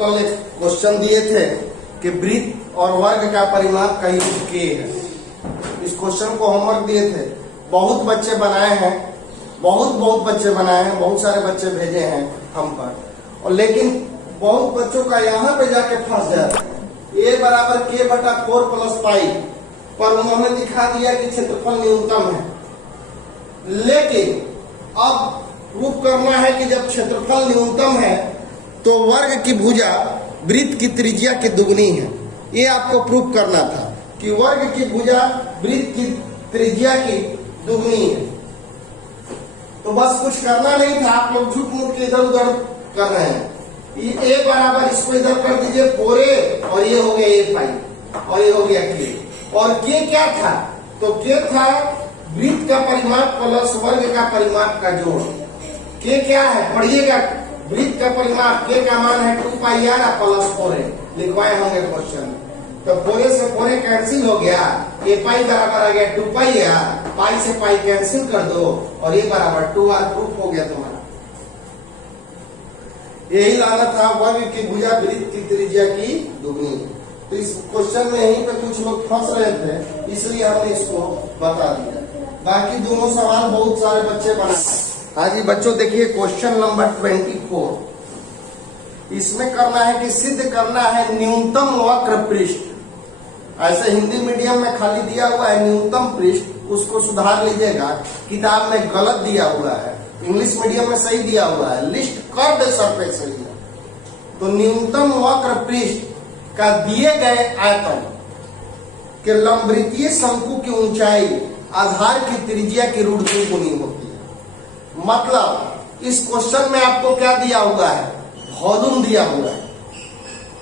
कल एक क्वेश्चन दिए थे कि वृत्त और वर्ग का परिमाप का योग के है। इस क्वेश्चन को होमवर्क दिए थे, बहुत बच्चे बनाए हैं, बहुत बच्चे बनाए हैं, बहुत सारे बच्चे भेजे हैं हम पर, और लेकिन बहुत बच्चों का यहाँ पे जाके फंस जाता है। a बराबर k बटा 4 प्लस पाई पर उन्होंने दिखा दिया कि क्षेत्रफल न्यूनतम है, लेकिन अब प्रूफ करना है कि जब क्षेत्रफल न्यूनतम है तो वर्ग की भुजा वृत्त की त्रिज्या की दुगनी है। ये आपको प्रूफ करना था कि वर्ग की भुजा वृत्त की त्रिज्या की दुगनी है। तो बस कुछ करना नहीं था, आप लोग झूठ मूठ के इधर उधर कर रहे हैं। ये a बराबर इसको इधर कर दीजिए 4a और ये हो गया a पाई और ये हो गया k। और k क्या था? तो k था वृत्त का परिमाप प्लस वर्ग का परिमाप का जोड़। k क्या है पढ़िएगा, वृत्त का परिमाप k का मान है 2 पाई r प्लस 4a। लिखवाए होंगे क्वेश्चन, तो 4a से 4a कैंसिल हो गया, a पाई बराबर आ गया 2 पाई r, पाई से पाई कैंसिल कर दो और ये बराबर 2r प्रूफ हो गया तुम्हारा। यही लाना था, वर्ग की भुजा वृत्त की त्रिज्या की दुगनी। तो इस क्वेश्चन में यहीं पे कुछ लोग फंस रहे थे, इसलिए हमने इसको बता दिया। बाकी दोनों सवाल बहुत सारे बच्चे बनाए। हाँ जी बच्चों, देखिए क्वेश्चन नंबर 24। इसमें करना है कि सिद्ध करना है न्यूनतम वक्र पृष्ठ। ऐसे हिंदी मीडियम में खाली दिया हुआ है न्यूनतम पृष्ठ, उसको सुधार लीजिएगा, किताब में गलत दिया हुआ है, इंग्लिश मीडियम में सही दिया हुआ है। लिस्ट कर्व्ड सरफेस एरिया, तो न्यूनतम वक्र पृष्ठ का दिए गए आयतन के लंबवृत्तीय शंकु की ऊंचाई आधार की त्रिज्या की रूट 2 गुनी होती है। मतलब इस क्वेश्चन में आपको क्या दिया हुआ है? वॉल्यूम दिया हुआ है,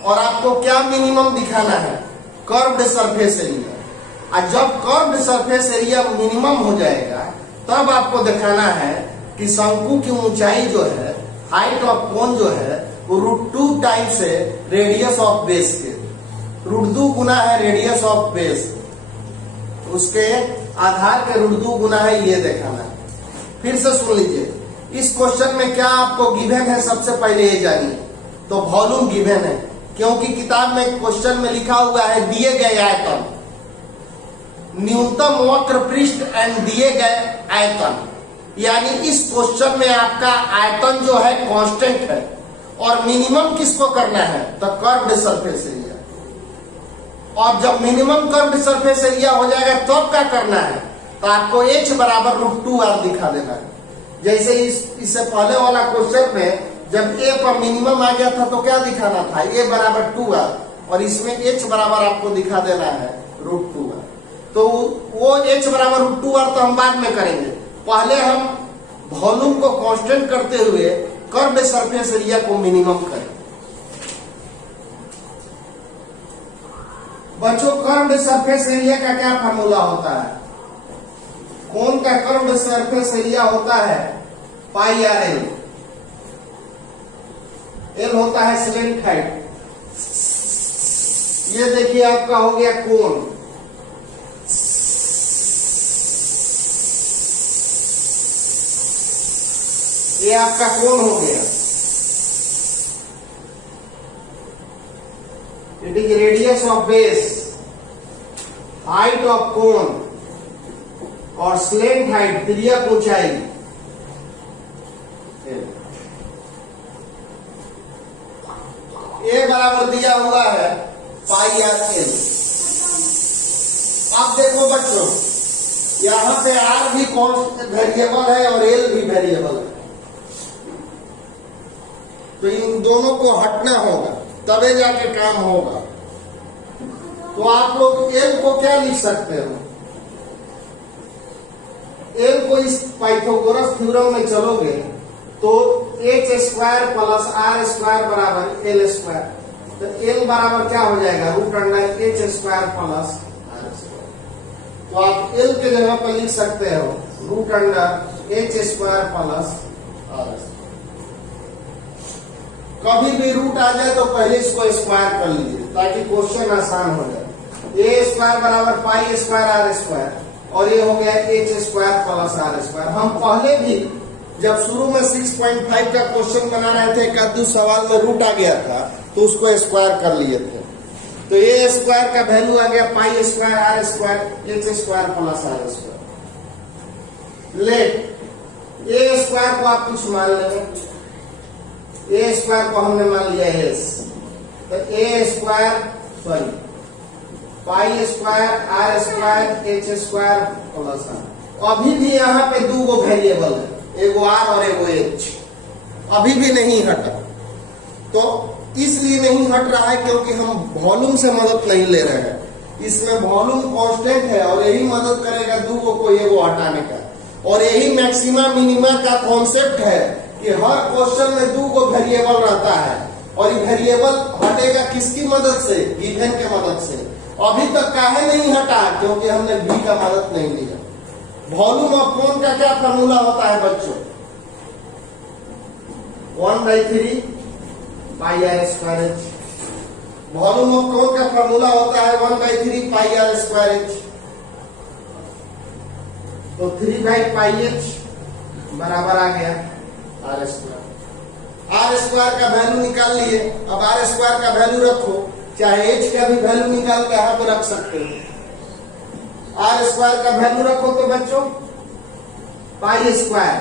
और आपको क्या मिनिमम दिखाना है? Curved surface area. और जब कर्व्ड सरफेस एरिया मिनिमम हो जाएगा तब आपको दिखाना है कि शंकु की ऊंचाई जो है, हाइट ऑफ कोन जो है, वो रूट 2 टाइम्स है रेडियस ऑफ बेस के। रूट 2 गुना है रेडियस ऑफ बेस, उसके आधार के रूट 2 गुना है, ये दिखाना है। फिर से सुन लीजिए, इस क्वेश्चन में क्या आपको गिवन है सबसे पहले ये जानिए। तो वॉल्यूम गिवन है, क्योंकि किताब में क्वेश्चन में लिखा हुआ है दिए गए आयतन, न्यूनतम वक्र पृष्ठ एंड दिए गए आयतन। यानी इस क्वेश्चन में आपका आयतन जो है कांस्टेंट है, और मिनिमम किसको करना है? The curved surface area. और जब मिनिमम कर्व्ड सरफेस एरिया हो जाएगा तब क्या करना है? तो आपको h बराबर रूट 2r दिखा देना है। जैसे इससे पहले वाला क्वेश्चन में जब a पर मिनिमम आ गया था तो क्या दिखाना था? a बराबर 2r, और इसमें h बराबर आपको दिखा देना है रूट 2r। तो वो h बराबर रूट 2r तो हम बाद में करेंगे, पहले हम वॉल्यूम को कांस्टेंट करते हुए कर्व्ड सरफेस एरिया को मिनिमम करें। बच्चों, कर्व्ड सरफेस एरिया का क्या फार्मूला होता है? कोन का कर्व्ड सरफेस एरिया होता है पाई आर एल। एल होता है स्लेंट हाइट। ये देखिए आपका हो गया कोन, ये आपका कोण हो गया। It is radius of base, height of cone, और स्लेंट हाइट तिर्यक ऊंचाई। ए बराबर दिया हुआ है पाई आर एल। अब देखो बच्चों, यहां पे आर भी वेरिएबल है और एल भी वेरिएबल है, तो इन दोनों को हटना होगा तबे जाके काम होगा। तो आप लोग एल को क्या लिख सकते हो? एल को इस पाइथागोरस थ्योरम में चलोगे तो h square plus r square बराबर एल स्क्वायर। तो एल बराबर क्या हो जाएगा? Root under h square plus r square. तो आप एल के जगह पर लिख सकते हो root under h square plus r square. कभी भी रूट आ जाए तो पहले इसको स्क्वायर कर लीजिए ताकि क्वेश्चन आसान हो जाए। ए स्क्वायर बराबर पाई स्क्वायर आर स्क्वायर, और ये हो गया h square plus R square. हम पहले भी जब शुरू में 6.5 का क्वेश्चन बना रहे थे, एक आध सवाल में रूट आ गया था, तो उसको स्क्वायर कर लिए थे। तो ए स्क्वायर का वैल्यू आ गया pi square are square H square plus R square. Let A square को आप कुछ मान लेंगे, ए स्क्वायर को हमने मान लिया एस, तो A square sorry pi square are square H square plus r. अभी भी यहाँ पे दो गो वेरिएबल है, एगो आर और एगो एच, अभी भी नहीं हटा। तो इसलिए नहीं हट रहा है क्योंकि हम वॉल्यूम से मदद नहीं ले रहे हैं, इसमें वॉल्यूम कांस्टेंट है और यही मदद करेगा दो गो को एगो हटाने का। और यही मैक्सिमा मिनिमा का कॉन्सेप्ट है कि हर क्वेश्चन में दो गो वेरिएबल रहता है और ये वेरिएबल हटेगा किसकी मदद से, गिवन के मदद से। अभी तक काहे नहीं हटा, क्योंकि हमने बी का मदद नहीं लिया। वॉल्यूम ऑफ कोन का क्या फॉर्मूला होता है बच्चों, 1/3 pi r square h. Volume of cone का फॉर्मूला होता है 1/3 पाई आर स्क्वायर एच। तो 3/πh बराबर आ गया आर स्क्वायर। आर स्क्वायर का वैल्यू निकाल लिए, अब आर स्क्वायर का वैल्यू रखो, चाहे एच का भी वैल्यू निकाल के यहाँ पे रख सकते हो। आर स्क्वायर का वैल्यू रखो तो बच्चों पाई स्क्वायर,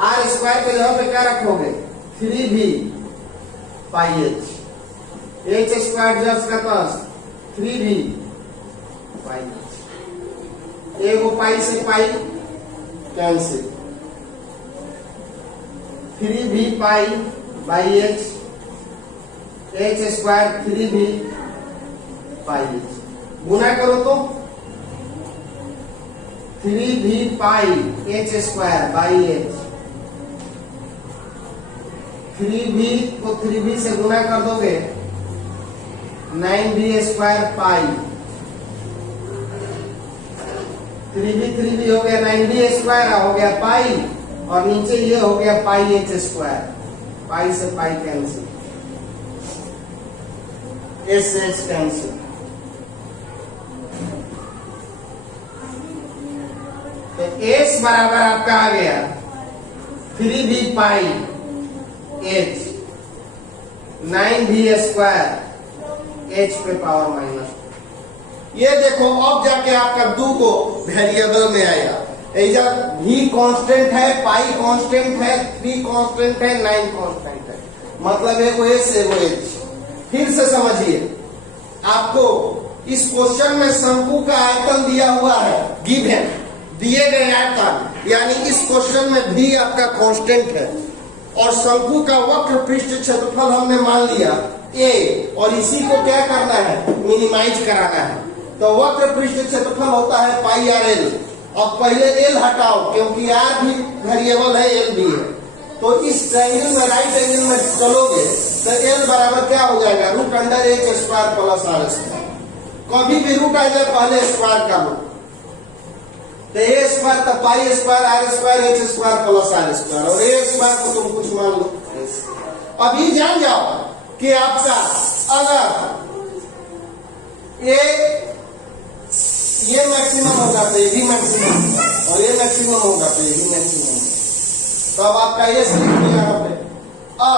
आर स्क्वायर के जगह पे क्या रखोगे 3/πh, एच स्क्वायर जस्ट का पास 3/πh। एगो पाई से pi cancel, 3/π/h, H square 3/πh। गुना करो तो 3/πh square by H, 3b को 3b से गुना कर दोगे 9b स्क्वायर पाई, 3b हो गया 9b स्क्वायर हो गया पाई, और नीचे ये हो गया पाई एच स्क्वायर, पाई से pi cancel, S H cancel. तो एस बराबर आपका आ गया 3/π एच 9b स्क्वायर एच पे पावर माइनस। ये देखो अब जाके आपका दो को वेरिएबल में आएगा। ऐसा भी कांस्टेंट है, पाई कांस्टेंट है, 3 कांस्टेंट है, 9 कांस्टेंट है, मतलब एगो एस एगो एच। फिर से समझिए, आपको इस क्वेश्चन में शंकु का आयतन दिया हुआ है, गिवन दिए गए आयतन, यानी इस क्वेश्चन में भी आपका कांस्टेंट है और शंकु का वक्र पृष्ठ क्षेत्रफल हमने मान लिया ए, और इसी को क्या करना है, मिनिमाइज कराना है। तो वक्र पृष्ठ क्षेत्रफल होता है पाई आर एल। अब पहले एल हटाओ क्योंकि आर भी वेरिएबल है, एल भी है। तो इस ट्रायंगल में राइट एंगल में चलोगे तो एल बराबर क्या हो जाएगा, √(h square plus R square). कभी भी रूट आ जाए पहले स्क्वायर का लो, तो ए स्क्वायर तो pi square are square H square plus R square, और ए स्क्वायर को तुम कुछ मान लो। अभी जान जाओ कि आपका अगर ये मैक्सिमम होगा तो ये भी मैक्सिमम होगा, और ये मैक्सिमम होगा तो ये भी मैक्सिमम होगा। तो अब आपका ये लिख दिया यहाँ पे। अब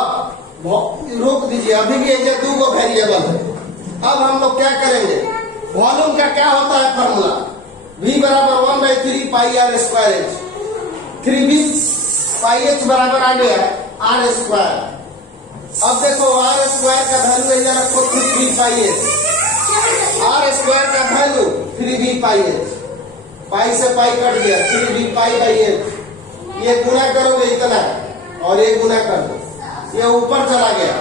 रोक दीजिए, अभी भी ये दो गो वेरिएबल है। अब हम लोग क्या करेंगे, वॉल्यूम का क्या होता है फॉर्मूला, v बराबर 1/3 pi r square H, 3/πh बराबर आ गया आर स्क्वायर। अब देखो आर स्क्वायर का वैल्यू इधर रखो 3/πh, आर स्क्वायर का वैल्यू 3/πh, पाई से पाई कट गया 3/π/h। ये गुना करोगे इतना और ये गुना कर दो, ये ऊपर चला गया।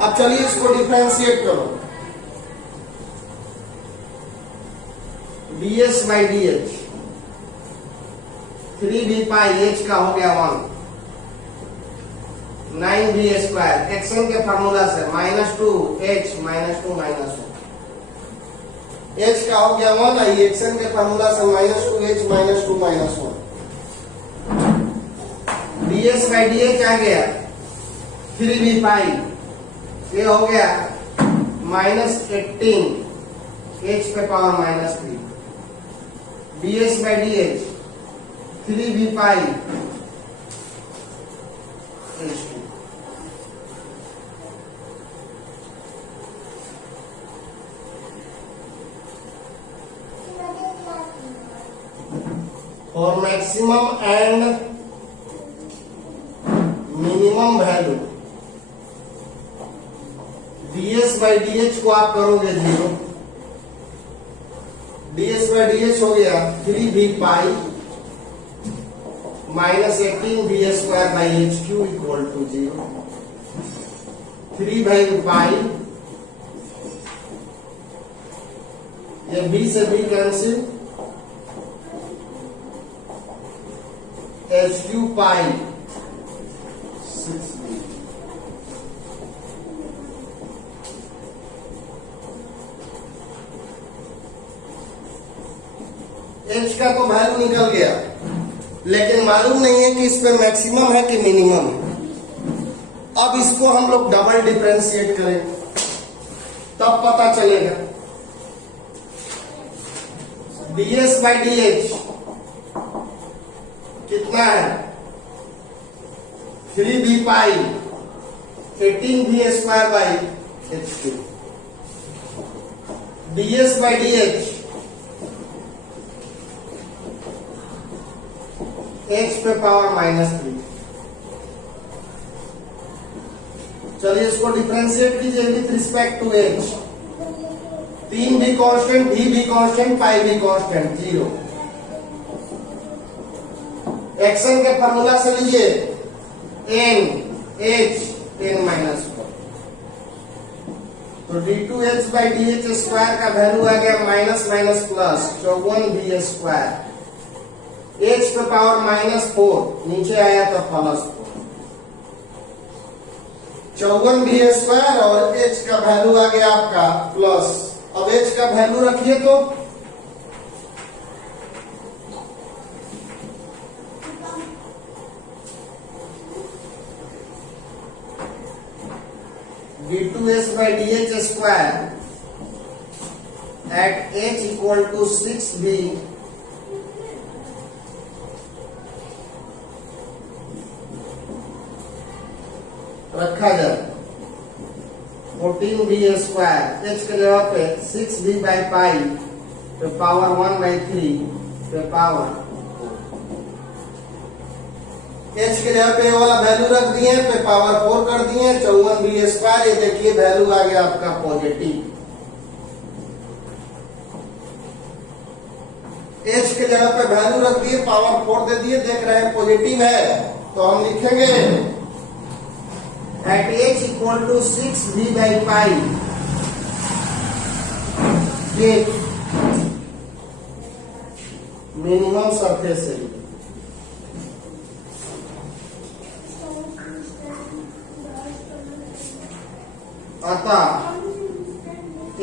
अब चलिए इसको डिफरेंशिएट करो, ds/dh 3/πh का हो गया 1, 9b स्क्वायर एक्शन के फार्मूला से -2h -2 -1, h का हो गया 1, आई एक्शन के फार्मूला से -2h -2 -1, ds/dh आ गया 3/π, ये हो गया -18 h पे power -3, ds/dh 3/π h2। for maximum and minimum value ds by dh को आप करोगे 0, ds by dh हो गया 3b pi minus 18b square by H Q equal to 0, 3 by pi, ये b से b cancel, H Q pi 6b। H का तो value निकल गया, लेकिन मालूम नहीं है कि इस पे मैक्सिमम है कि मिनिमम है। अब इसको हम लोग डबल डिफरेंशिएट करें तब पता चलेगा। ds बाई dh कितना है 3b pi 18b square by H Q, ds by dh h पे पावर -3। चलिए इसको डिफरेंशिएट कीजिए विथ रिस्पेक्ट टू h। 3 भी कांस्टेंट, v भी कांस्टेंट, पाई भी कांस्टेंट, 0। एक्शन के फार्मूला से लीजिए n h n माइनस 1, तो d2h बाई dh स्क्वायर का वैल्यू आ गया minus minus plus 54b square, h पे पावर -4 नीचे आया तो प्लस 4, 54b स्क्वायर और h का वैल्यू आ गया आपका प्लस। अब h का वैल्यू रखिए तो d2h by dh square at h equal to 6b रखा जाए 14b स्क्वायर, h के जगह पे 6b बाई पाई पे पावर 1/3 पे पावर, h के जगह पे वाला वैल्यू रख दिए पे पावर 4 कर दिए 54b स्क्वायर। ये देखिए वैल्यू आ गया आपका पॉजिटिव। h के जगह पे वैल्यू रख दिए पावर 4 दे दिए, देख रहे हैं पॉजिटिव है, तो हम लिखेंगे at h equal to 6b by pi ये मिनिमम सरफेस एरिया। अतः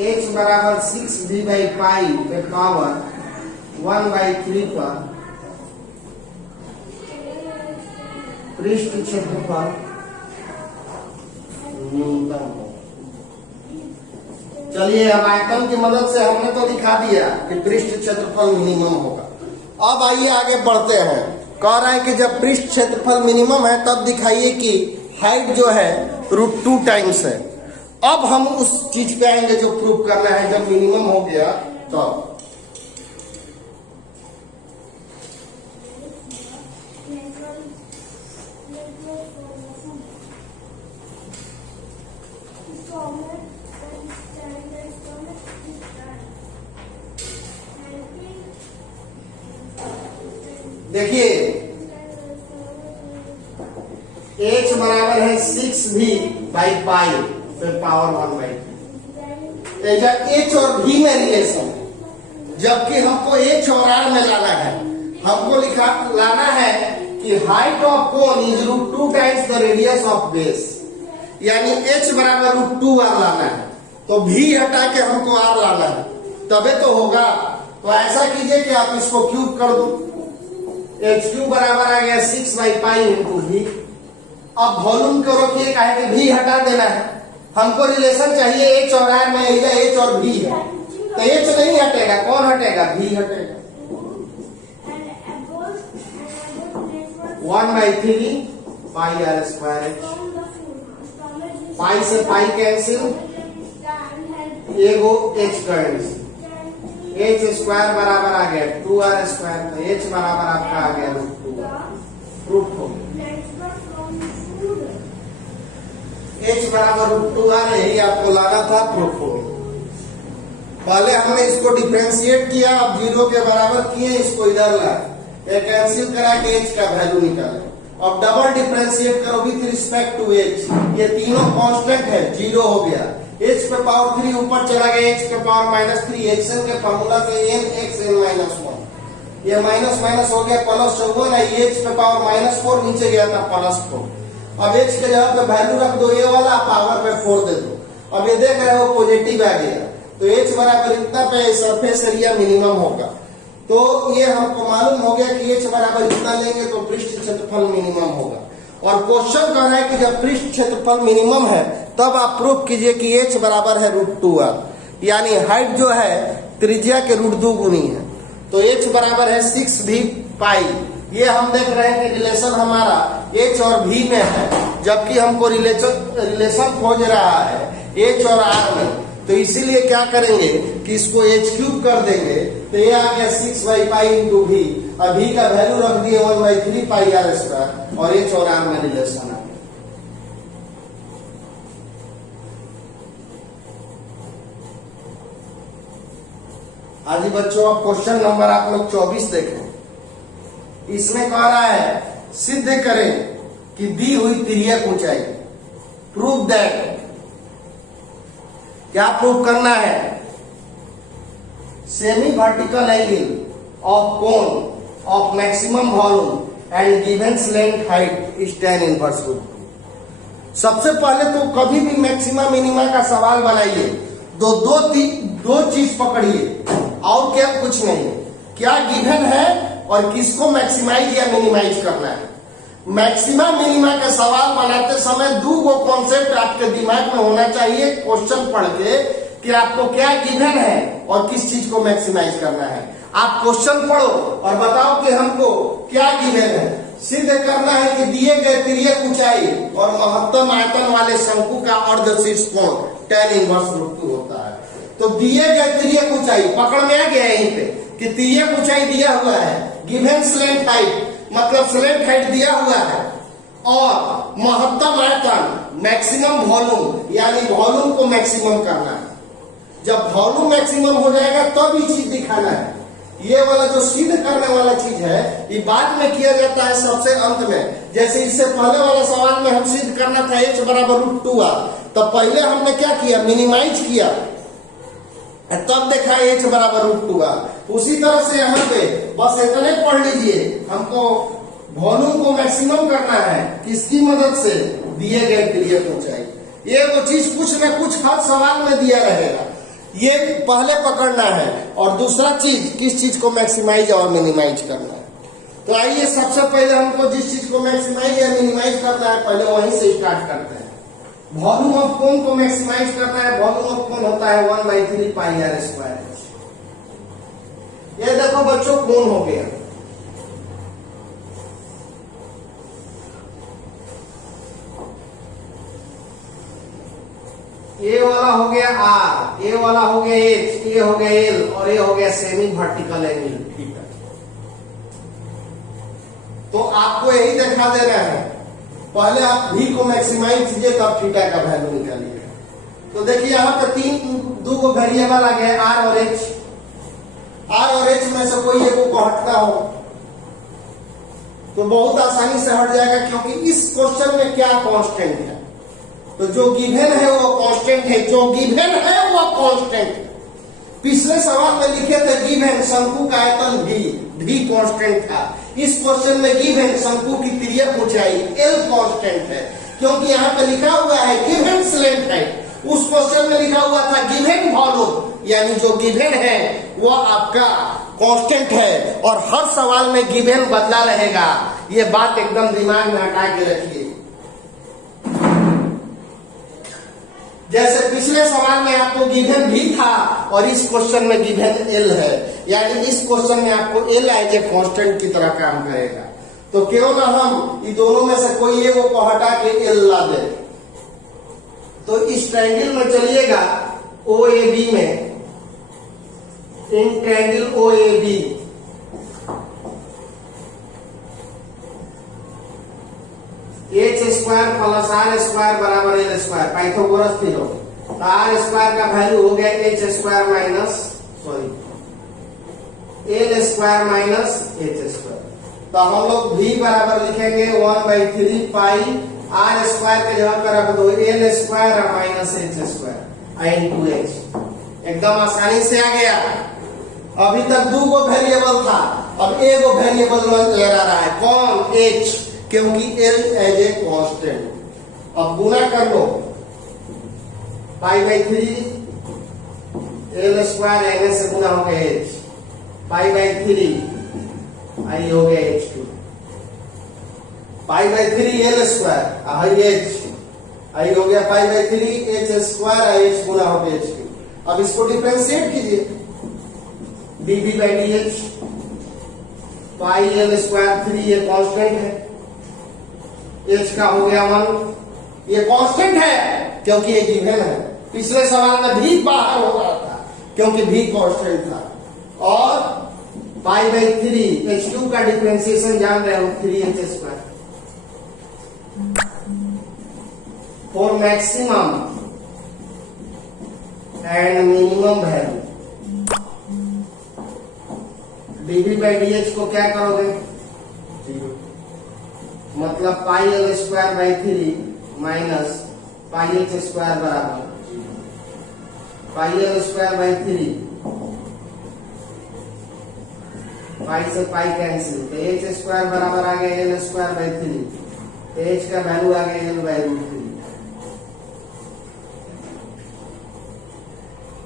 h बराबर 6b by pi पे पावर 1/3 पर पृष्ठ क्षेत्रफल न्यूनतम हो। चलिए अब आयतन की मदद से हमने तो दिखा दिया कि पृष्ठ क्षेत्रफल मिनिमम होगा। अब आइए आगे बढ़ते हैं। कह रहा है कि जब पृष्ठ क्षेत्रफल मिनिमम है तब दिखाइए कि हाइट जो है √2 टाइम्स है। अब हम उस चीज पे आएंगे जो प्रूव करना है जब मिनिमम हो गया तब। देखिए h बराबर है 6v बाई पाई फिर पावर 1/3। h और v में रिलेशन है, जबकि हमको h और r में लाना है। हमको लाना है कि height of cone is √2 times the radius of base, यानी h बराबर √2r लाना है, तो v हटा के हमको r लाना है, तबे तो होगा। तो ऐसा कीजिए कि आप इसको क्यूब कर दो, एच क्यू बराबर आ गया 6 बाई पाई इंटू v। अब वॉल्यूम को रोकिए, कहे कि v हटा देना है, हमको रिलेशन चाहिए h और r में, h और v है, तो h नहीं हटेगा, कौन हटेगा? v हटेगा। 1/3 पाई r स्क्वायर, पाई से पाई कैंसिल, एगो h कैंसिल, एच स्क्वायर बराबर आ गया 2r स्क्वायर, तो एच बराबर आपका आ गया √2r, प्रूफ हो गया। एच बराबर √2r, यही आपको लाना था, प्रूफ हो गया। पहले हमने इसको डिफरेंशिएट किया, अब 0 के बराबर किए, इसको इधर लाए, कैंसिल करा के एच का वैल्यू निकाले। अब डबल डिफरेंशिएट करो विथ रिस्पेक्ट टू एच, ये तीनों कांस्टेंट है, 0 हो गया। एच पे पावर 3 ऊपर चला गया, एच के पावर -3, एक्सन के फार्मूला से n x n -1, ये माइनस माइनस हो गया +54 है, एच पे पावर -4 नीचे गया था +4। अब एच के जगह पे वैल्यू रख दो, ये वाला पावर पे 4 दे दो। अब ये देख रहे हो पॉजिटिव आ गया, तो एच बराबर इतना पे सरफेस एरिया मिनिमम होगा। तो ये हमको मालूम हो गया कि एच बराबर इतना लेंगे तो पृष्ठ क्षेत्रफल मिनिमम होगा। और क्वेश्चन कह रहा है कि जब पृष्ठ क्षेत्रफल मिनिमम है तब आप प्रूफ कीजिए कि एच बराबर है √2r, यानी हाइट जो है त्रिज्या के √2 गुनी है। तो एच बराबर है 6v पाई। ये हम देख रहे हैं कि रिलेशन हमारा एच और v में है, जबकि हमको रिलेशन खोज रहा है एच और r में। तो इसीलिए क्या करेंगे कि इसको h³ कर देंगे, तो ये आ गया 6/π × v, और v का वैल्यू रख दिए 1/3πr², और h और r में रिलेशन आ गया। आदि बच्चों, अब क्वेश्चन नंबर आप लोग 24 देखें। इसमें कह रहा है सिद्ध करें कि दी हुई तिर्यक ऊंचाई, प्रूव दैट, क्या प्रूव करना है, semi vertical angle of cone of maximum volume and given length height is tan inverse √2। सबसे पहले तो कभी भी मैक्सिमा मिनिमा का सवाल बनाइए, दो चीज पकड़िए और क्या कुछ नहीं, क्या गिवन है और किसको मैक्सिमाइज या मिनिमाइज करना है। मैक्सिमा मिनिमा का सवाल बनाते समय दो कॉन्सेप्ट आपके दिमाग में होना चाहिए क्वेश्चन पढ़ के, कि आपको क्या गिवन है और किस चीज को मैक्सिमाइज करना है। आप क्वेश्चन पढ़ो और बताओ कि हमको क्या गिवन है। सिद्ध करना है कि दिए गए तिर्यक ऊंचाई और महत्तम आयतन वाले शंकु का अर्धशीर्ष कोण tan इनवर्स √2 होता है। तो दिए गए तिर्यक ऊंचाई पकड़ में आ गया यहीं पे कि तिर्यक ऊंचाई दिया हुआ है, गिवन स्लेंट हाइट मतलब स्लेंट हाइट दिया हुआ है, और महत्तम आयतन मैक्सिमम वॉल्यूम यानी वॉल्यूम को मैक्सिमम करना है। जब वॉल्यूम मैक्सिमम हो जाएगा तब ये चीज दिखाना है। ये वाला जो सिद्ध करने वाला चीज है ये बाद में किया जाता है सबसे अंत में। जैसे इससे पहले वाला सवाल में हम सिद्ध करना था h बराबर √2r, तब पहले हमने क्या किया, मिनिमाइज किया, तब देखा h बराबर √2r। उसी तरह से यहाँ पे बस इतने पढ़ लीजिए, हमको वॉल्यूम को मैक्सिमम करना है किसकी मदद से, दिए गए तिर्यक ऊंचाई। ये वो चीज कुछ न कुछ हर सवाल में दिया रहेगा, ये पहले पकड़ना है। और दूसरा चीज किस चीज को मैक्सिमाइज और मिनिमाइज करना है। तो आइए सबसे पहले हमको जिस चीज को मैक्सिमाइज या मिनिमाइज करना है पहले वहीं से स्टार्ट करते हैं। वॉल्यूम ऑफ कोन को मैक्सिमाइज करना है। वॉल्यूम ऑफ कोन होता है 1/3πr²। ये देखो बच्चों कोन हो गया, ये वाला हो गया R, ये वाला हो गया H, ये हो गया L, और ये हो गया सेमी वर्टिकल एंगल थीटा। तो आपको यही दिखा देना है, पहले आप V को मैक्सिमाइज कीजिए तब थीटा का वैल्यू निकालिए। तो देखिए यहाँ पे दो वेरिएबल आ गए R और H। R और H में से कोई एक को हटना हो तो बहुत आसानी से हट जाएगा, क्योंकि इस क्वेश्चन में क्या कांस्टेंट है, तो जो गिवन है वो कांस्टेंट है, जो गिवन है वो कांस्टेंट है। पिछले सवाल में लिखे थे गिवन शंकु का आयतन v कांस्टेंट था। इस क्वेश्चन में गिवन शंकु की तिर्यक ऊंचाई l कांस्टेंट है, क्योंकि यहाँ पे लिखा हुआ है गिवन स्लेंट हाइट। उस क्वेश्चन में लिखा हुआ था गिवन वॉल्यूम, यानी जो गिवन है वो आपका कांस्टेंट है, और हर सवाल में गिवन बदला रहेगा। ये बात एकदम दिमाग में हटा के रखिए। जैसे पिछले सवाल में आपको गिवन भी था और इस क्वेश्चन में गिवन एल है, यानी इस क्वेश्चन में आपको एल एज ए कांस्टेंट की तरह काम करेगा। तो क्यों ना हम इन दोनों में से कोई एक को हटा के एल ला दे। तो इस ट्रायंगल में चलिएगा OAB में इन triangle OAB H square plus R square बराबर एल स्क्वायर, पाइथागोरस थ्योरम। तो आर स्क्वायर का वैल्यू हो गया H square minus L square minus H square. तो हम लोग v बराबर लिखेंगे 1/3 पाई आर स्क्वायर के जगह पर रख दो L square minus H square into H. एकदम आसानी से आ गया। अभी तक दो गो वेरिएबल था, अब एक गो वेरिएबल लगा रहा है, कौन? एच, क्योंकि एल एज ए कांस्टेंट। अब गुना कर लो, पाई/3 एल स्क्वायर एन से गुना हो गया एच, पाई/3 आई हो गया h2, पाई/3 L square I H I हो गया पाई/3 एच स्क्वायर आई एच गुना हो गया h2। अब इसको डिफरेंशिएट कीजिए, dv/dh पाई एल स्क्वायर 3 ये कांस्टेंट है, h का हो गया 1, ये कांस्टेंट है क्योंकि ये गिवन है। पिछले सवाल में भी बाहर हो रहा था क्योंकि भी कांस्टेंट था। और पाई/3 h2 का डिफरेंशिएशन जान रहे हो 3h square. For maximum and minimum value dv/dh को क्या करोगे? 0, मतलब pi L square by 3 minus pi H square बराबर पाई एल स्क्वायर बाई 3, पाई से पाई कैंसिल, तो एच स्क्वायर बराबर आ गया एल स्क्वायर बाई 3, तो एच का वैल्यू आ गया l/√3।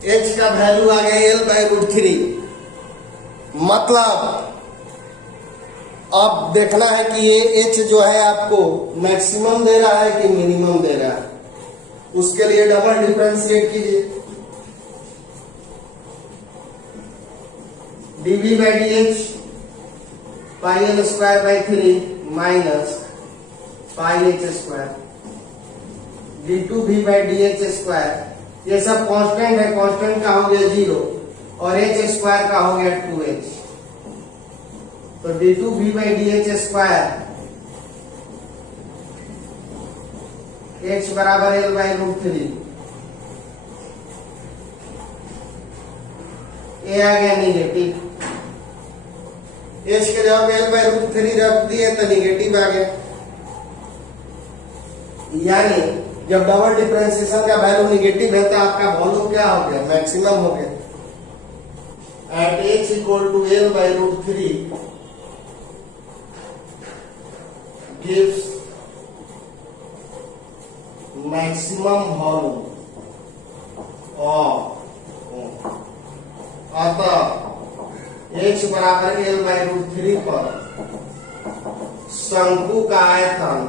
एच का वैल्यू आ गया l/√3। मतलब अब देखना है कि ये एच जो है आपको मैक्सिमम दे रहा है कि मिनिमम दे रहा है, उसके लिए डबल डिफरेंशिएट कीजिए। dv/dh pi L square by 3 minus pi H square, d2v/dh square, ये सब कांस्टेंट है, कांस्टेंट का हो गया 0 और एच स्क्वायर का हो गया 2h। तो d2v/dh स्क्वायर h बराबर l/√3, ए आ गया निगेटिव, h के जवाब l/√3 रख दिए तो निगेटिव आ गया। यानी जब डबल डिफरेंशिएशन का वैल्यू निगेटिव है तो आपका वॉल्यूम क्या हो गया? मैक्सिमम हो गया। At h equal to l/√3 gives maximum volume of अतः h बराबर l/√3 पर शंकु का आयतन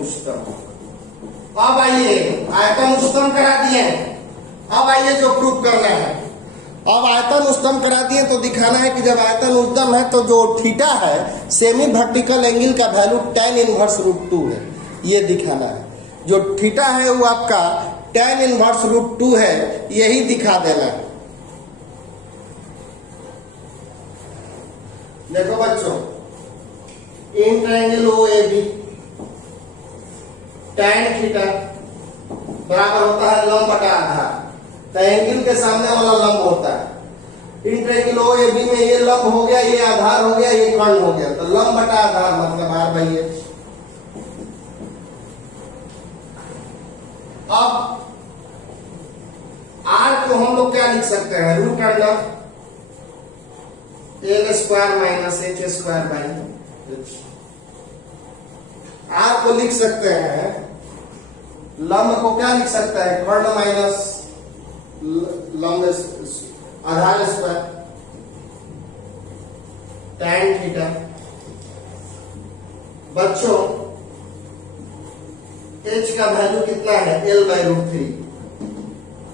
उच्चतम। अब आइए आयतन उच्चतम करा दिए, अब आइए जो प्रूफ करना है। अब आयतन उच्चतम करा दिए तो दिखाना है कि जब आयतन उच्चतम है तो जो थीटा है सेमी वर्टिकल एंगल का वैल्यू tan इनवर्स √2 है, ये दिखाना है। जो थीटा है वो आपका tan इनवर्स √2 है, यही दिखा देना है। देखो बच्चों, इन ट्रायंगल OAB tan थीटा बराबर होता है लंब बटा आधार, तो एंगल के सामने वाला लंब होता है। इन ट्रायंगल OAB में ये लंब हो गया, ये आधार हो गया, ये कर्ण हो गया, तो लंब बटा आधार मतलब r/h। अब r को हम लोग क्या लिख सकते हैं? Root under l square minus h square by h। r को लिख सकते हैं, लंब को क्या लिख सकता है? कर्ण माइनस लंब आधार स्क्वायर tan थीटा। बच्चों h का वैल्यू कितना है? l/√3,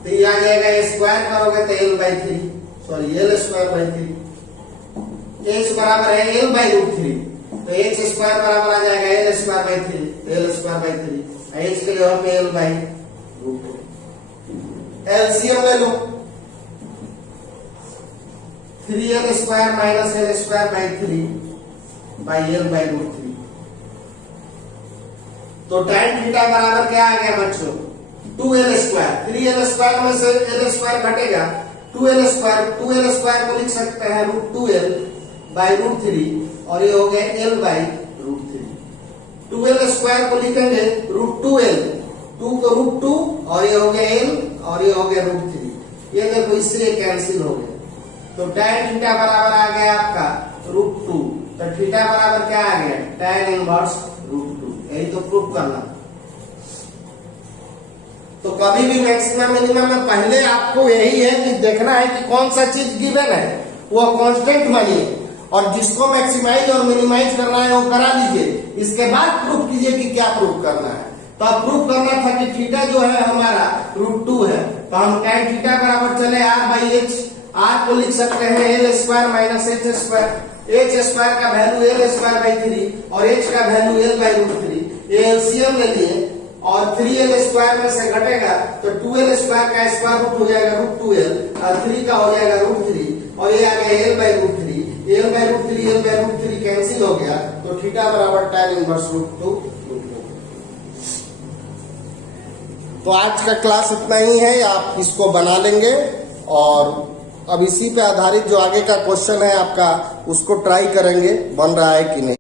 तो ये आ जाएगा स्क्वायर करोगे तो l/3 sorry l square by 3, h बराबर है l/√3, तो h स्क्वायर बराबर आ जाएगा l square by 3, l square by 3, h के जगह पे l/√3। एलसीएम ले लो, 3l² minus l² by 3 by l by root 3। तो tan थीटा बराबर क्या आ गया बच्चों, 2l²। 3l² में से l² घटेगा, 2l² को लिख सकते हैं √2l बाई रूट 3 और ये हो गया l बाई रूट 3। 2l² को लिखेंगे √2l, 2 को √2 और ये हो गया l और ये हो गया रूट 3। ये देखो इससे कैंसिल हो गया, तो tan थीटा बराबर आ गया आपका √2। तो थीटा बराबर क्या आ गया, tan इनवर्स √2। यही तो प्रूफ करना। तो कभी भी मैक्सिमम मिनिमम में पहले आपको यही है कि देखना है कि कौन सा चीज गिवन है वो कांस्टेंट मानिए, और जिसको मैक्सिमाइज और मिनिमाइज करना है वो करा लीजिए। इसके बाद प्रूफ कीजिए कि क्या प्रूफ करना है। तो अब प्रूफ करना था कि थीटा जो है हमारा √2 है, तो हम tan थीटा बराबर चले r बाई h। r को लिख सकते हैं l² माइनस h²। h² का वैल्यू l² बाई 3 और h का वैल्यू l बाई रूट 3। ये एलसीएम ले लिए और 3l² में से घटेगा तो 2l² का स्क्वायर रूट हो जाएगा √2l और 3 का हो जाएगा √3 और ये आ गया l by root 3। l by root 3 l by root 3 cancel हो गया, तो थीटा बराबर tan इनवर्स √2। तो आज का क्लास इतना ही है, आप इसको बना लेंगे और अब इसी पे आधारित जो आगे का क्वेश्चन है आपका उसको ट्राई करेंगे बन रहा है कि नहीं।